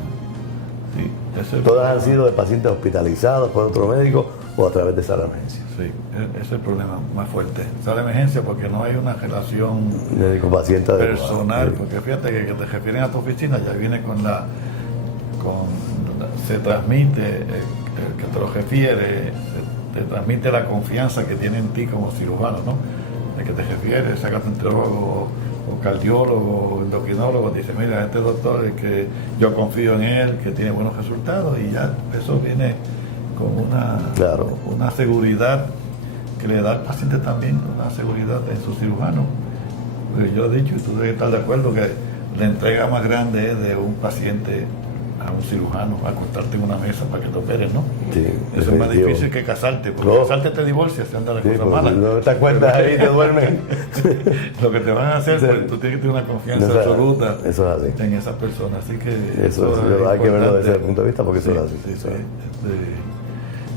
Sí, ese es el Todas han problema. sido de pacientes hospitalizados por otro médico o a través de sala de emergencia. Sí, ese es el problema más fuerte. Sala de emergencia porque no hay una relación Médico-paciente adecuado. personal, Sí. porque fíjate que te refieren a tu oficina, ya viene se transmite, el que te lo refiere, te transmite la confianza que tiene en ti como cirujano, ¿no? El que te refiere, sea gastroenterólogo o cardiólogo o endocrinólogo, dice, mira, este doctor es que yo confío en él, que tiene buenos resultados, y ya eso viene con una seguridad que le da al paciente también, una seguridad en su cirujano. Pues yo he dicho, y tú debes estar de acuerdo, que la entrega más grande es de un paciente a un cirujano a acostarte en una mesa para que te operen, ¿no? Sí, eso es más definitivo. difícil que casarte, porque No. casarte te divorcias, se anda la Sí, cosa porque mala. si no te acuerdas ahí y te duermes. Lo que te van a hacer, Sí. pues tú tienes que tener una confianza Eso es- eso eso es así. en esa persona, así que Eso es hay que verlo desde importante. ese punto de vista porque eso Sí, es así. sí, sí.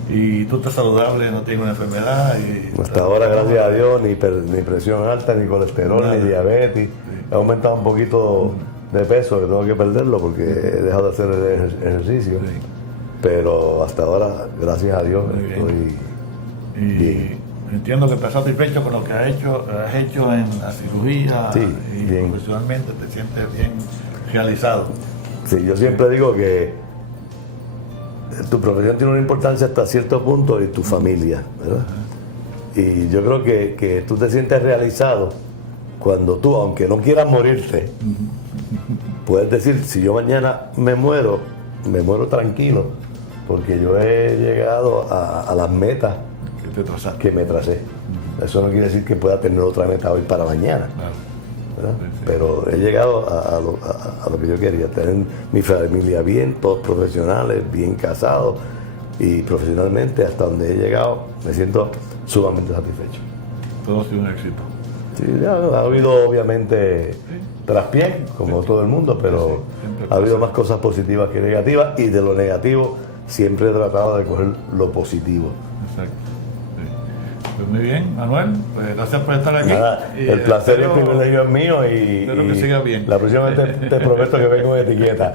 Y tú estás saludable, no tienes una enfermedad. Y Hasta ahora, gracias a Dios, ni presión alta, ni colesterol, Nada. ni diabetes. He aumentado un poquito de peso, que tengo que perderlo porque he dejado de hacer el ejercicio. Sí. Pero hasta ahora, gracias a Dios, Muy bien. estoy Y bien. entiendo que estás satisfecho con lo que has hecho en la cirugía Sí, y bien. profesionalmente te sientes bien realizado. Sí, yo siempre digo que tu profesión tiene una importancia hasta cierto punto y tu familia, ¿verdad? Y yo creo que tú te sientes realizado cuando tú, aunque no quieras morirte, puedes decir, si yo mañana me muero tranquilo, porque yo he llegado a las metas Que te trazaste. que me tracé. Eso no quiere decir que pueda tener otra meta hoy para mañana. Claro. ¿Verdad? Sí, sí. Pero he llegado a lo que yo quería, tener mi familia bien, todos profesionales, bien casados y profesionalmente hasta donde he llegado me siento sumamente satisfecho. Todo ha sido un éxito. Sí, ha habido obviamente traspiés, como todo el mundo, pero Sí, siempre ha habido pasa. más cosas positivas que negativas y de lo negativo siempre he tratado de coger lo positivo. Exacto. Sí. Pues muy bien, Manuel, pues gracias por estar aquí. Nada, Y el placer y el espero- privilegio es mío y espero que siga bien. la próxima vez te prometo que vengo en etiqueta.